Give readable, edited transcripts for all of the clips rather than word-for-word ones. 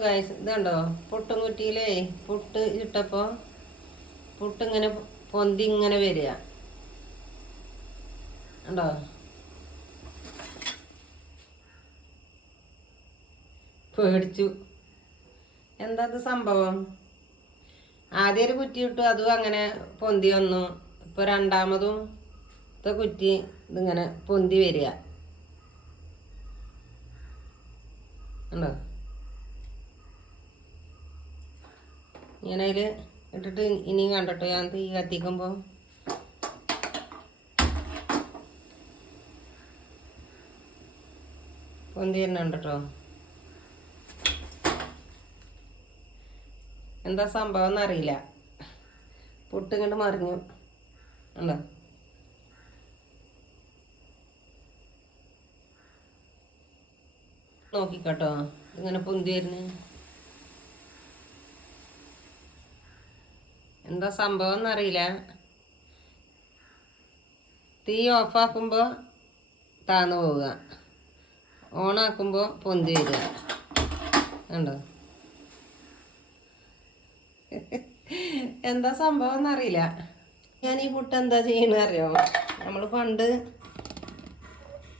ഇതുണ്ടോ പുട്ടും കുറ്റിയിലേ പുട്ട് ഇട്ടപ്പോൾ പുട്ടിങ്ങനെ പൊന്തി ഇങ്ങനെ വരിക ഉണ്ടോ? പേടിച്ചു. എന്താ സംഭവം? ആദ്യം ഒരു കുറ്റി ഇട്ടു, അതും അങ്ങനെ പൊന്തി വന്നു. ഇപ്പോൾ രണ്ടാമതും കുറ്റി ഇതിങ്ങനെ പൊന്തി വരിക ഉണ്ടോ? ഇങ്ങനെ അതിൽ ഇട്ടിട്ട് ഇനിയും കണ്ടട്ടോ ഞാൻ തീ കത്തിക്കുമ്പോൾ പൊന്തി വരുന്നുണ്ടോ? എന്താ സംഭവം എന്നറിയില്ല. പുട്ട് ഇങ്ങോട്ട് മറിഞ്ഞു ഉണ്ടോ? നോക്കിക്കോട്ടോ, ഇങ്ങനെ പൊന്തി വരുന്നു. എന്താ സംഭവം എന്നറിയില്ല. തീ ഓഫാക്കുമ്പോൾ താന്നു പോവുക, ഓണാക്കുമ്പോൾ പൊന്തി വരിക ഉണ്ടോ? എന്താ സംഭവം എന്നറിയില്ല. ഞാൻ ഈ പുട്ട് എന്താ ചെയ്യണമെന്ന് അറിയോ? നമ്മൾ പണ്ട്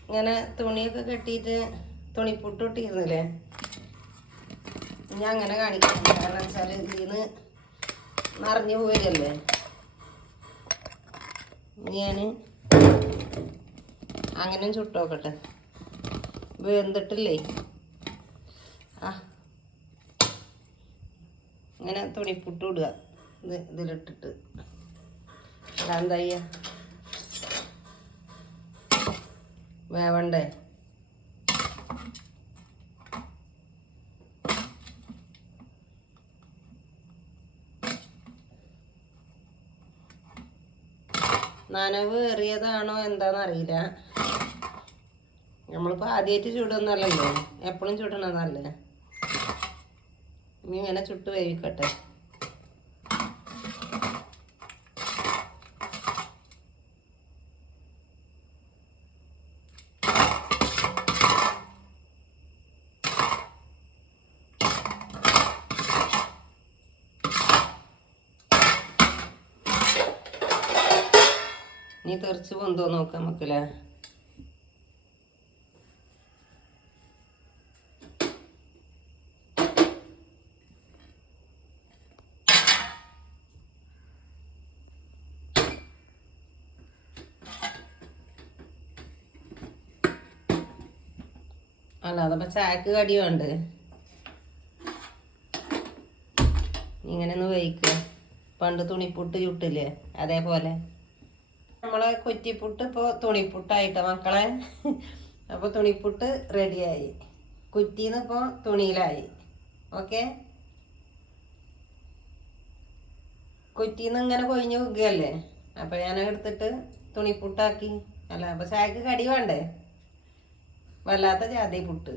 ഇങ്ങനെ തുണിയൊക്കെ കെട്ടിയിട്ട് തുണിപ്പുട്ട് ഇട്ടിരുന്നില്ലേ? ഞാൻ അങ്ങനെ കാണിക്കാം. കാരണം വെച്ചാൽ ഇതിന്ന് നിറഞ്ഞു പോയല്ലേ. ഞാൻ അങ്ങനെ ചുട്ടോക്കട്ടെ. വെന്തിട്ടില്ലേ? ഇങ്ങനെ തുണിപ്പുട്ട് ഇടുക ഇതിലിട്ടിട്ട്. അതെന്താ ചെയ്യുക? വേവണ്ടേ? നനവ് ഏറിയതാണോ എന്താണെന്നറിയില്ല. നമ്മളിപ്പോൾ ആദ്യമായിട്ട് ചുടുന്നല്ലല്ലോ, എപ്പോഴും ചുടണതല്ലേ. ഇനി ഇങ്ങനെ ചുട്ട് വേവിക്കട്ടെ. ഇനി തെറിച്ച് പൊന്തോ നോക്കാം നമുക്കല്ലേ. അല്ല, അതപ്പോൾ ചായക്ക് കടി വേണ്ട. ഇങ്ങനെ ഒന്ന് വേവിക്കുക. പണ്ട് തുണിപ്പുട്ട് ചുട്ടില്ലേ അതേപോലെ. നമ്മളെ കുറ്റിപ്പുട്ട് ഇപ്പോൾ തുണിപ്പുട്ടായിട്ടോ മക്കളെ. അപ്പോൾ തുണിപ്പുട്ട് റെഡിയായി. കുറ്റിന്ന് ഇപ്പോൾ തുണിയിലായി. ഓക്കെ, കുറ്റിന്ന് ഇങ്ങനെ കൊഴിഞ്ഞ് വെക്കുകയല്ലേ. അപ്പോൾ ഞാൻ എടുത്തിട്ട് തുണിപ്പുട്ടാക്കി. അല്ല, അപ്പോൾ ചായക്ക് കടി വേണ്ടേ? വല്ലാത്ത ജാതി പുട്ട്.